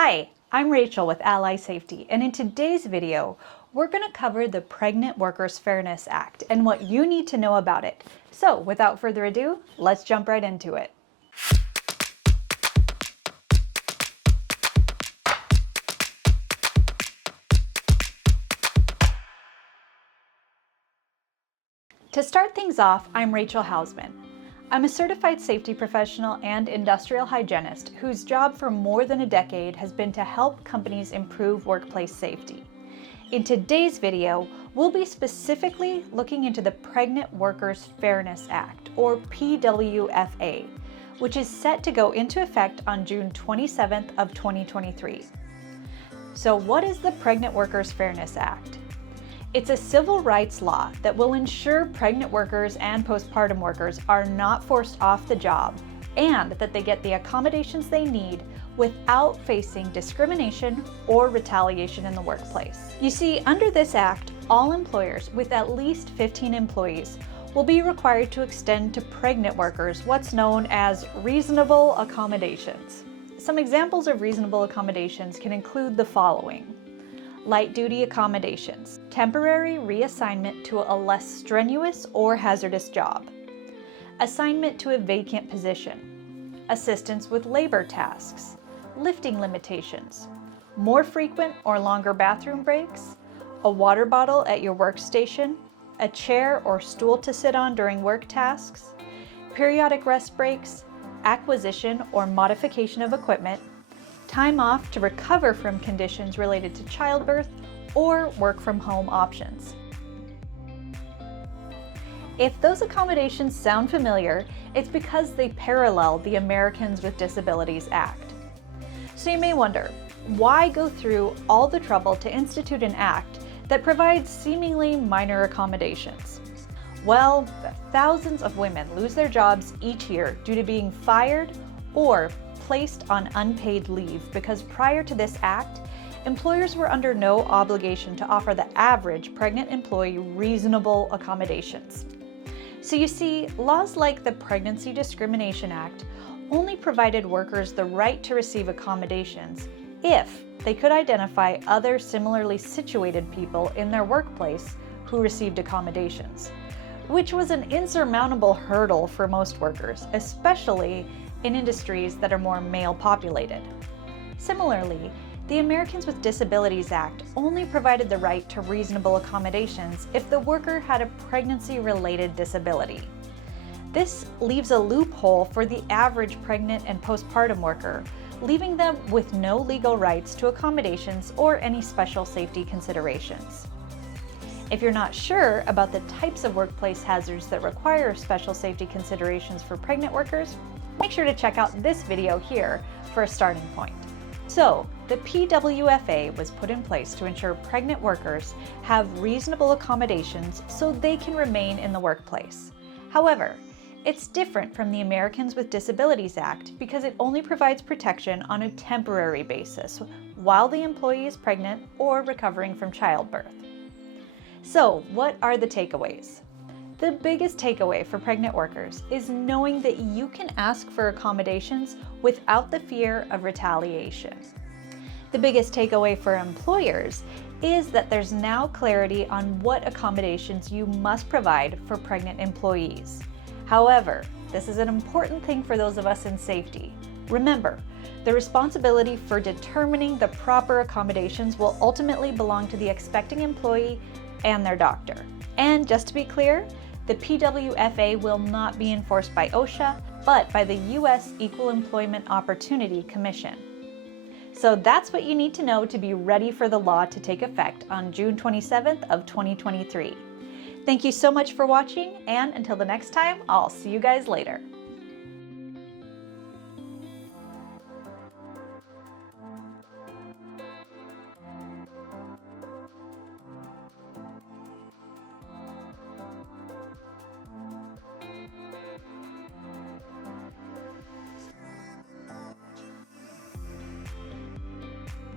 Hi, I'm Rachel with Ally Safety, and in today's video, we're going to cover the Pregnant Workers Fairness Act and what you need to know about it. So without further ado, let's jump right into it. To start things off, I'm Rachel Housman. I'm a certified safety professional and industrial hygienist whose job for more than a decade has been to help companies improve workplace safety. In today's video, we'll be specifically looking into the Pregnant Workers Fairness Act, or PWFA, which is set to go into effect on June 27th of 2023. So what is the Pregnant Workers Fairness Act? It's a civil rights law that will ensure pregnant workers and postpartum workers are not forced off the job and that they get the accommodations they need without facing discrimination or retaliation in the workplace. You see, under this act, all employers with at least 15 employees will be required to extend to pregnant workers what's known as reasonable accommodations. Some examples of reasonable accommodations can include the following: light-duty accommodations, temporary reassignment to a less strenuous or hazardous job, assignment to a vacant position, assistance with labor tasks, lifting limitations, more frequent or longer bathroom breaks, a water bottle at your workstation, a chair or stool to sit on during work tasks, periodic rest breaks, acquisition or modification of equipment, time off to recover from conditions related to childbirth, or work from home options. If those accommodations sound familiar, it's because they parallel the Americans with Disabilities Act. So you may wonder, why go through all the trouble to institute an act that provides seemingly minor accommodations? Well, thousands of women lose their jobs each year due to being fired or placed on unpaid leave because prior to this act, employers were under no obligation to offer the average pregnant employee reasonable accommodations. So you see, laws like the Pregnancy Discrimination Act only provided workers the right to receive accommodations if they could identify other similarly situated people in their workplace who received accommodations, which was an insurmountable hurdle for most workers, especially in industries that are more male-populated. Similarly, the Americans with Disabilities Act only provided the right to reasonable accommodations if the worker had a pregnancy-related disability. This leaves a loophole for the average pregnant and postpartum worker, leaving them with no legal rights to accommodations or any special safety considerations. If you're not sure about the types of workplace hazards that require special safety considerations for pregnant workers, make sure to check out this video here for a starting point. So, the PWFA was put in place to ensure pregnant workers have reasonable accommodations so they can remain in the workplace. However, it's different from the Americans with Disabilities Act because it only provides protection on a temporary basis while the employee is pregnant or recovering from childbirth. So, what are the takeaways? The biggest takeaway for pregnant workers is knowing that you can ask for accommodations without the fear of retaliation. The biggest takeaway for employers is that there's now clarity on what accommodations you must provide for pregnant employees. However, this is an important thing for those of us in safety. Remember, the responsibility for determining the proper accommodations will ultimately belong to the expecting employee and their doctor. And just to be clear, the PWFA will not be enforced by OSHA, but by the U.S. Equal Employment Opportunity Commission. So that's what you need to know to be ready for the law to take effect on June 27th of 2023. Thank you so much for watching, and until the next time, I'll see you guys later.